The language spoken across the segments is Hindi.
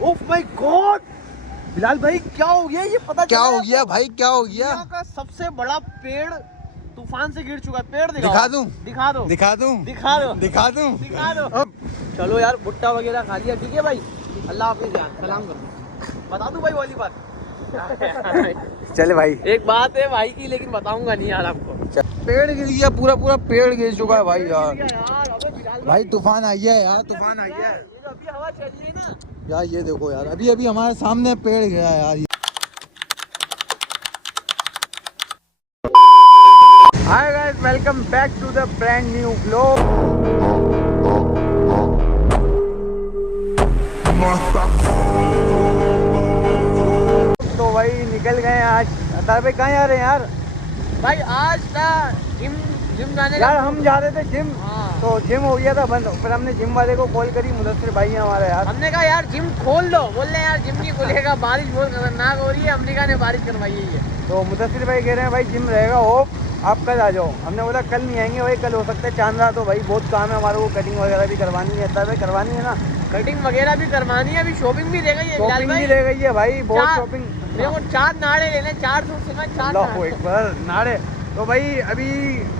ओह माय गॉड बिलाल भाई क्या हो गया ये पता क्या हो गया भाई क्या हो गया? दुनिया का सबसे बड़ा पेड़ तूफान से गिर चुका है। पेड़ दिखा दूं? दिखा दो दिखा दूं? दिखा दो दिखा दूं? दिखा दो। चलो यार भुट्टा वगैरह खा लिया ठीक है भाई। अल्लाह हाफिज़ यार सलाम कर दो। बता दूं भाई वाली बात चले भाई एक बात है भाई की लेकिन बताऊंगा नहीं यार आपको। पेड़ गिर गया पूरा पूरा पेड़ गिर चुका है भाई यार। यार अबे बिलाल भाई तूफान आई है यार तूफान आई है ये जो अभी हवा चल रही है ना यार। ये देखो यार अभी अभी हमारे सामने पेड़ गिरा है यार। Hi guys welcome back to the brand new vlog. तो भाई निकल गए आज। अतार भाई कहाँ जा रहे हैं यार? भाई आज था जिम जिम जाने यार हम जा रहे थे जिम। हाँ। तो जिम हो गया था बंद, फिर हमने जिम वाले को कॉल करी। मुदस्सिर भाई है हमारा यार। हमने कहा यार जिम खोल दो, बोल रहे यार जिम नहीं खुलेगा, बारिश बहुत खतरनाक हो रही है, अमेरिका ने बारिश करवाई है। तो मुदस्सिर भाई कह रहे हैं भाई जिम रहेगा हो आप कल आ जाओ। हमने बोला कल नहीं आएंगे भाई, कल हो सकता है चांद रात हो भाई, बहुत काम है हमारे को, कटिंग वगैरह भी करवानी है। भाई करवानी है ना, कटिंग वगैरह भी करवानी है, अभी शॉपिंग भी रह गई है। शॉपिंग भी रह गई है भाई, बहुत शॉपिंग। मेरे को 4 नाड़े लेने, 4 सूट सिलवाए, 4 नाड़े। तो भाई अभी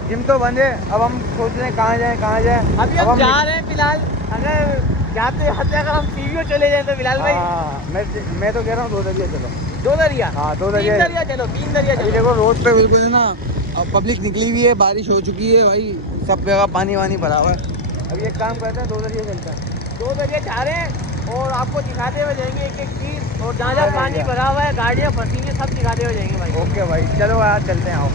जिम तो बंद है, अब हम सोच रहे हैं कहाँ जाएं। अभी हम जा रहे हैं फिलहाल। अगर जाते अगर हम सीवीओ चले जाए तो फिलहाल भाई मैं तो कह रहा हूँ 2 दरिया चलो। 2 दरिया? हाँ 2 दरिया चलो, 3 दरिया अभी चलो। देखो रोड पे बिल्कुल है ना, अब पब्लिक निकली हुई है, बारिश हो चुकी है भाई, सब जगह पानी वानी भरा हुआ है। अभी एक काम करते हैं 2 दरिया चलते हैं। 2 दरिया जा रहे हैं और आपको दिखाते हुए जाएंगे एक एक चीज, और जहाँ जहाँ पानी भरा हुआ है, गाड़ियाँ फंसी हैं, सब दिखाते हुए जाएंगे भाई। ओके भाई चलो यार चलते हैं। आओ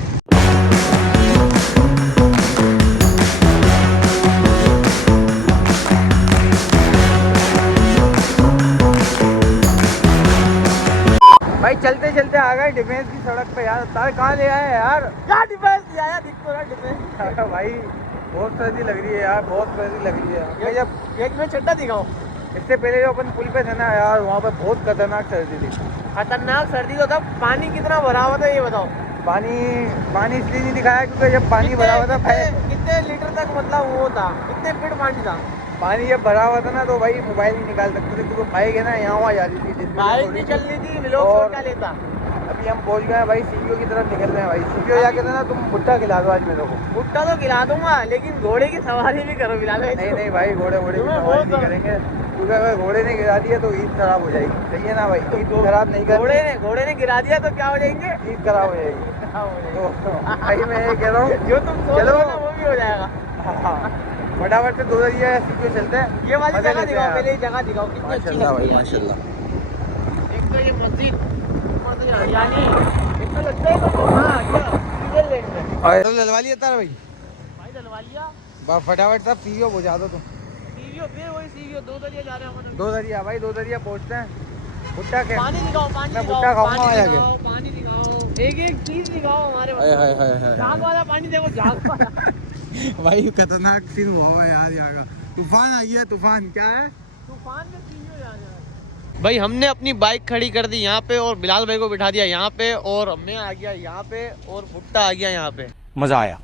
भाई चलते चलते आ गए डिफेंस की सड़क पे यार। तार कहाँ ले आए यार? क्या डिफेंस दिया यार, दिख तो रहा है डिफेंस। भाई बहुत सर्दी लग रही है यार, बहुत सर्दी लग रही है। मैं जब एक में चड्डा दिखाओ। इससे पहले जो अपन पुल पे थे ना यार, वहाँ पे बहुत खतरनाक सर्दी थी। खतरनाक सर्दी तो था। पानी कितना भरा हुआ था ये बताओ? पानी इसलिए नहीं दिखाया क्योंकि जब पानी भरा हुआ था कितने लीटर तक मतलब वो था, कितने फीट पानी था? पानी जब भरा हुआ था ना तो भाई मोबाइल नहीं निकाल सकते थे क्योंकि बाइक है ना यहाँ वहाँ जा रही थी, बाइक नहीं चल रही थी, व्लॉग शॉट क्या लेता। अभी हम पहुँच गए भाई सीपीओ की तरफ निकल रहे हैं भाई। सीपीओ जाके ना तुम भुट्टा खिला दो आज मेरे को। भुट्टा तो खिला दूंगा लेकिन घोड़े की सवारी भी करो बिलाल भाई। नहीं भाई घोड़े की सवारी नहीं करेंगे क्योंकि अगर घोड़े ने गिरा दिया तो ईद खराब हो जाएगी। सही है ना भाई, ईद खराब नहीं कर। घोड़े ने गिरा दिया तो क्या हो जाएंगे? ईद खराब हो जाएगी। तो भाई मैं ये कह रहा हूँ जो तुम सोच रहे हो ना वो भी हो जाएगा। फटाफट से 2 दरिया सीपीओ चलते हैं। ये वाली जगह दिखाओ, पहले ये जगह दिखाओ कितनी अच्छी लग रही है। माशाल्लाह। एक तो ये मस्जिद हरियाणी इतना लगता है तो हाँ क्या स्विट्जरलैंड में। और डलवा लिया तारा भाई डलवा लिया फटाफट सब सीपीओ पहुँचा दो तुम। सीवीओ फिर वही सीवीओ 2 दरिया जा रहे हैं हम। 2 दरिया भाई 2 दरिया पहुँचते हैं। भुट्टा के पानी दिखाओ, पानी मैं दिखाओ, भुट्टा खाऊंगा वहाँ जाके। पानी दिखाओ, एक एक चीज दिखाओ हमारे हाय। झाग वाला पानी देखो, झाग वाला। भाई खतरनाक सीन हुआ है यार यहाँ का। तूफान आई है, तूफान क्या है? तूफान में सीवीओ जा रहे हैं भाई। हमने अपनी बाइक खड़ी कर दी यहाँ पे और बिलाल भाई को बिठा दिया यहाँ पे, और मैं आ गया यहाँ पे और भुट्टा आ गया यहाँ पे। मजा आया।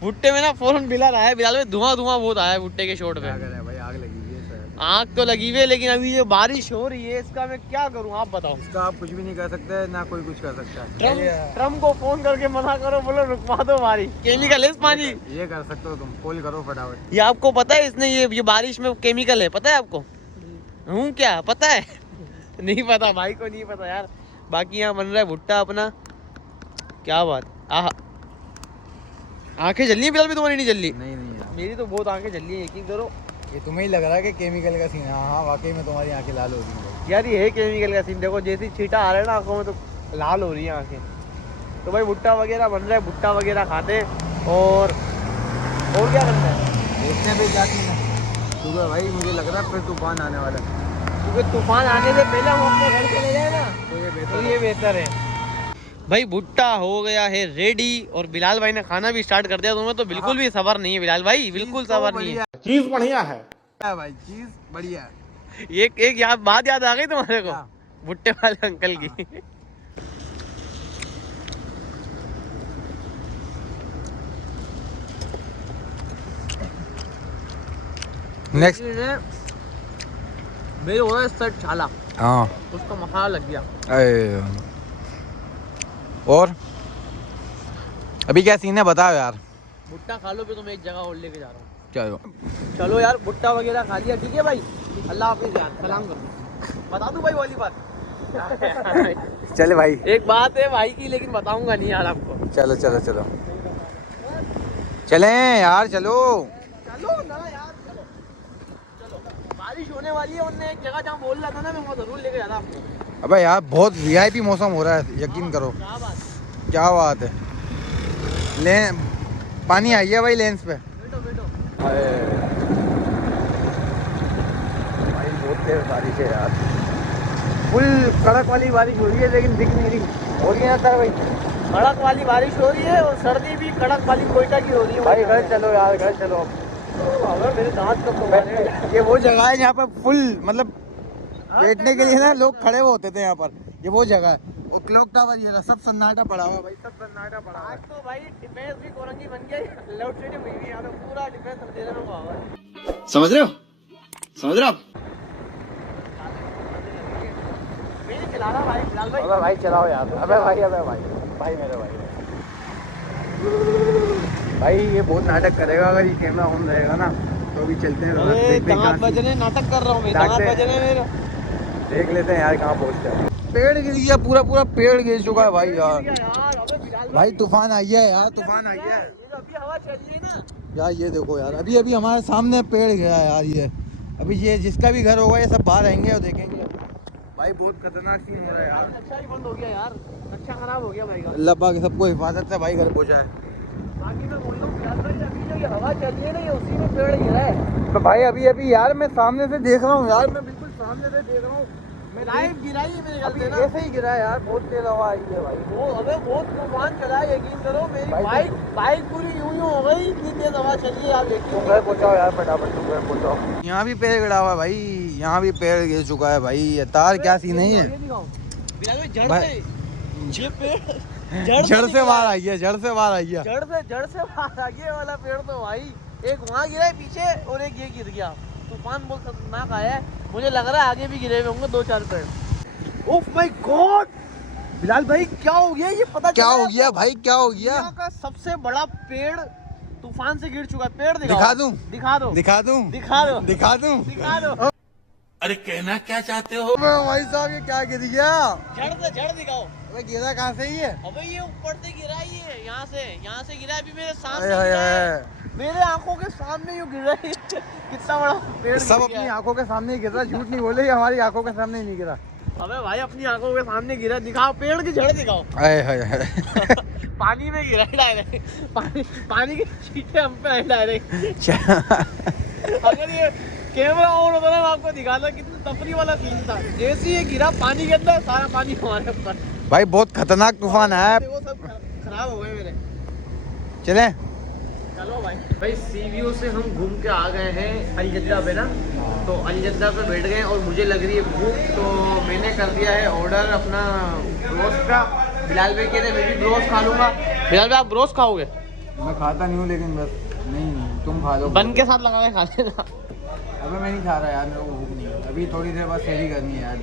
भुट्टे में ना फौरन बिलाल आया। बिलाल में धुआं बहुत आया भुट्टे के शॉट पे। भाई आग लगी हुई है शायद। आग तो लगी हुई है लेकिन अभी जो बारिश हो रही है इसका मैं क्या करूँ आप बताओ? इसका आप कुछ भी नहीं कर सकते, ना कोई कुछ कर सकता है। ट्रम्प को फोन करके मना करो, बोलो रुकवा दो बारिश, केमिकल है इस पानी। ये कर सकते हो तुम, कॉल करो फटाफट। ये आपको पता है इसने ये बारिश में केमिकल है, पता है आपको? हूँ क्या पता है? नहीं पता, भाई को नहीं पता यार। बाकी यहाँ बन रहा है भुट्टा अपना। क्या बात, आंखें जल रही है बिलाल में? तुम्हारी नहीं जल रही? नहीं यार मेरी तो बहुत आंखें जल रही है, यकीन करो। ये तुम्हें ही लग रहा है कि केमिकल का सीन है। हाँ वाकई में तुम्हारी आंखें लाल हो रही है यार ये है केमिकल का सीन। देखो जैसी छींटा आ रहा है ना आंखों में तो लाल हो रही है आंखें। तो भाई भुट्टा वगैरह बन रहा है, भुट्टा वगैरह खाते हैं और क्या करना है देखते हैं भाई क्या सीन है। क्योंकि भाई मुझे लग रहा है फिर तूफान आने वाला है, क्योंकि तूफान आने से पहले हम अपने घर चले जाए ना तो ये बेहतर है। भाई भुट्टा हो गया है रेडी और बिलाल भाई ने खाना भी स्टार्ट कर दिया। तुम्हें तो बिल्कुल भी सबर नहीं है बिलाल भाई, बिल्कुल सबर नहीं है। चीज बढ़िया है भाई, चीज बढ़िया है। एक बात याद आ गई तुम्हारे को, भुट्टे वाले अंकल की। नेक्स्ट मेरे हो रहा है सट छाला, हाँ उसका मसाला लग गया। और अभी क्या सीन है बताओ यार। भुट्टा खा लो, फिर तो मैं एक जगह और लेके जा रहा हूँ। चलो चलो यार, भुट्टा वगैरह खा लिया, ठीक है भाई। अल्लाह हाफिज़ यार, सलाम कर दो। बता दूँ भाई वाली बात? चले भाई, एक बात है भाई की, लेकिन बताऊंगा नहीं यार आपको। चलो चलो चलो चले यार, चलो चलो ना यार, चलो चलो। बारिश होने वाली है, उनने एक जगह जहाँ बोल रहा था ना, मैं वहाँ जरूर लेके जाता आपको। अबे यार बहुत वीआईपी मौसम हो रहा है, यकीन करो। क्या बात है? क्या बात है। ले पानी आई है भाई लेंस पे। बैठो बैठो। भाई बहुत तेज बारिश है यार, फुल कड़क वाली बारिश हो रही है, लेकिन दिख नहीं रही। हो रही है ना भाई, कड़क वाली बारिश हो रही है, और सर्दी भी कड़क वाली कोयटा की हो रही है भाई घर चलो यार, घर चलो। अगर मेरे दांत कब तो ये वो जगह है जहाँ पर फुल मतलब बैठने के लिए ना लोग खड़े हुए होते थे यहाँ पर, ये वो जगह है। और क्लॉक टावर ये रहा, सब सन्नाटा पड़ा हुआ है भाई, सब सन्नाटा पड़ा हुआ आज है। तो भाई डिफेंस भी कोरंगी बन गया, लोड शेडिंग हुई है, यहाँ पे पूरा डिफेंस अंधेरे में हुआ है। समझ रहे हो, समझ रहे हो आप? मेरे खिला रहा भाई, बिलाल भाई। अबे भाई चलाओ यार, अबे भाई भाई मेरे भाई भाई ये बहुत नाटक करेगा अगर ये कैमरा ऑन रहेगा ना, तो अभी चलते हैं। दांत बजने, नाटक कर रहा हूँ मैं, दांत बजने मेरे। देख लेते हैं यार कहाँ पहुँचते हैं। पेड़ गिर गया, पूरा पूरा पेड़ गिर चुका है भाई यार। यार अबे बिलाल भाई तूफान आई है यार, तूफान आई है ये जो अभी हवा चल रही है ना यार। ये देखो यार, अभी अभी हमारे सामने पेड़ गिरा है यार। ये अभी ये जिसका भी घर होगा ये सब बाहर आएंगे और देखेंगे। भाई बहुत खतरनाक सीन हो रहा है यार। नक्शा ही बंद हो गया यार, नक्शा खराब हो गया भाई का। अल्लाह पाक सबको हिफाजत से भाई घर पहुँचा है। बाकी मैं बोल रहा हूँ बिलाल भाई, अभी जो ये हवा चल रही है ना, ये उसी में पेड़ गिरा है। तो भाई अभी अभी यार मैं सामने से देख रहा हूँ यार, मैं बिल्कुल सामने से देख रहा हूँ। लाइव गिरा ही है मेरे ख्याल अभी से ना। ऐसे ही गिरा है यार, बहुत तेज हवा आई है भाई। वो अबे बहुत तूफान चला है, यकीन करो। मेरी भाई बाइक पूरी यूं ही हो गई, इतनी तेज हवा चली है। आप देखिए, तुम घर पहुँचाओ यार, फटाफट तुम घर पहुँचाओ। यहाँ भी पेड़ गिरा हुआ है भाई, यहाँ भी पेड़ गिर चुका है भाई। ये तार क्या सीन है ये? बिलाल भाई जड़ भाई- से ये पेड़ जड़ से बाहर आई है, जड़ से बाहर आई है। जड़ से बाहर आ गया वाला पेड़ तो भाई। एक वहाँ गिरा है पीछे, और एक ये गिर गया। तूफान बहुत खतरनाक आया है, मुझे लग रहा है आगे भी गिरे हुए होंगे 2-4 पेड़। ओह माय गॉड बिलाल भाई, क्या हो गया ये? पता क्या चला हो आपको? गया भाई, क्या हो गया? दुनिया का सबसे बड़ा पेड़ तूफान से गिर चुका है। पेड़ दिखा दूं? दिखा दो, दिखा दूं? दिखा दो, दिखा दूं? दिखा दो। अरे कहना क्या चाहते हो? भाई साहब ये क्या गिर गया? जड़ दिखाओ। अबे गिरा कहाँ से ये? अबे ये ऊपर से गिरा ही है, यहाँ से गिरा है। अभी मेरे सामने हाय, हाय, गिरा है, हाय। मेरे आंखों के सामने यूं गिर रहा है। कितना बड़ा पेड़ सब गिर अपनी गया है। आंखों के सामने ही गिरा, झूठ नहीं बोले, ये हमारी आंखों के सामने ही नहीं गिरा। अबे भाई अपनी आंखों के सामने गिरा, दिखाओ पेड़ की जड़ दिखाओ। हाय हाय हाय। पानी में गिरा है डायरेक्ट, पानी की छींटे हम पे आए डायरेक्ट। अगर ये कैमरा ऑन होता ना, मैं आपको दिखाता कितना तफरी वाला सीन था। जैसे ही ये गिरा पानी के अंदर, सारा पानी हमारे ऊपर। भाई बहुत खतरनाक तूफान है। वो सब खराब हो गए मेरे। चले चलो भाई सी व्यू से हम घूम के आ गए हैं अलजद्दा पे ना। तो अलजद्दा पे बैठ गए और मुझे लग रही है भूख, तो मैंने कर दिया है ऑर्डर अपना ब्रोस्ट का। बिलाल भाई कह रहे मैं भी ब्रोस्ट खा लूँगा। बिलाल भाई आप ब्रोस्ट खाओगे? मैं खाता नहीं हूँ, लेकिन बस नहीं तुम खा लो। बन के साथ लगा के खा लेना। अबे मैं नहीं खा रहा यार, मेरे को भूख नहीं है। अभी थोड़ी देर बाद सेहरी करनी है यार।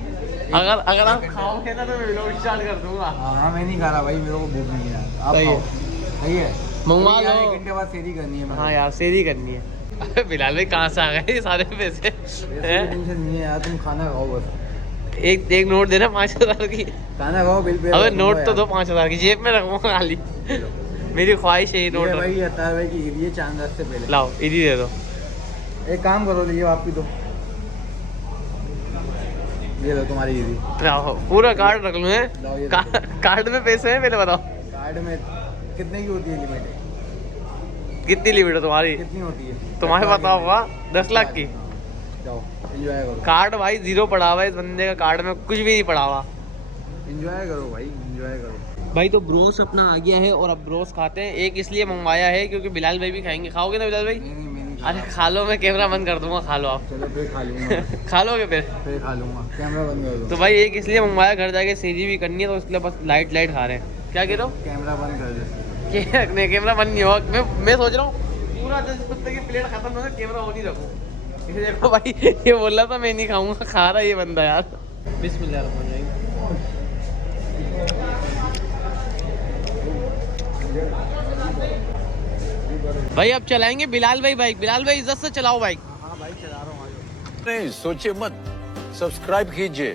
अगर आप खाओगे ना तो मैं व्लॉग स्टार्ट कर दूंगा। हाँ मैं नहीं खा रहा भाई, मेरे को भूख नहीं है यार। आप सही है। खाओ। सही है, मंगवा लो। 1 घंटे बाद सेहरी करनी है मेरे को। हाँ यार सेहरी करनी है। अबे बिलाल भाई कहाँ से आ गए ये सारे पैसे? ऐसे टेंशन नहीं है यार, तुम खाना खाओ बस। एक नोट देना 5,000 की। खाना खाओ, बिल पे। अबे नोट तो दो 5,000 की, जेब में रखूंगा खाली। मेरी ख्वाहिश है ये नोट। भाई अतार भाई की ईद, ये चांद रात से पहले। लाओ इधी दे दो। एक काम करो, ये आपकी दो, ये लो तुम्हारी ईदी। लाओ पूरा कार्ड रख लूँ लाओ ये कार्ड में पैसे हैं पहले बताओ। कार्ड में कितने की होती है लिमिट? कितनी लिमिट है तुम्हारी? कितनी होती है तुम्हारे पता होगा 10 लाख की। जाओ एंजॉय करो। कार्ड भाई 0 पड़ा हुआ है इस बंदे का, कार्ड में कुछ भी नहीं पड़ा हुआ। एंजॉय करो भाई, एंजॉय करो भाई। तो ब्रोस अपना आ गया है और अब ब्रोस खाते हैं। एक इसलिए मंगवाया है क्योंकि बिलाल भाई भी खाएंगे। खाओगे ना बिलाल भाई? नहीं मैं नहीं खा अरे खा लो, मैं कैमरा बंद कर दूंगा, खा लो आप। चलो फिर खा लूंगा। खा लोगे फिर खा लूंगा, कैमरा बंद कर दो। तो भाई एक इसलिए मंगवाया, घर जाके सीधी भी करनी है तो इसलिए बस लाइट खा रहे हैं। क्या कह रहे हो? कैमरा बंद कर दे। नहीं कैमरा बंद नहीं होगा। मैं सोच रहा हूँ पूरा 10 कुत्ते की प्लेट खत्म हो गई, कैमरा ऑन ही रखूँ। ये देखो भाई, ये बोल रहा था मैं नहीं खाऊंगा, खा रहा है ये बंदा यार। बिस्मिल्लाह। भाई अब चलाएंगे बिलाल भाई बाइक। बिलाल भाई इज्जत से चलाओ बाइक। हाँ भाई चला रहा हूँ। नहीं सोचे मत, सब्सक्राइब कीजिए।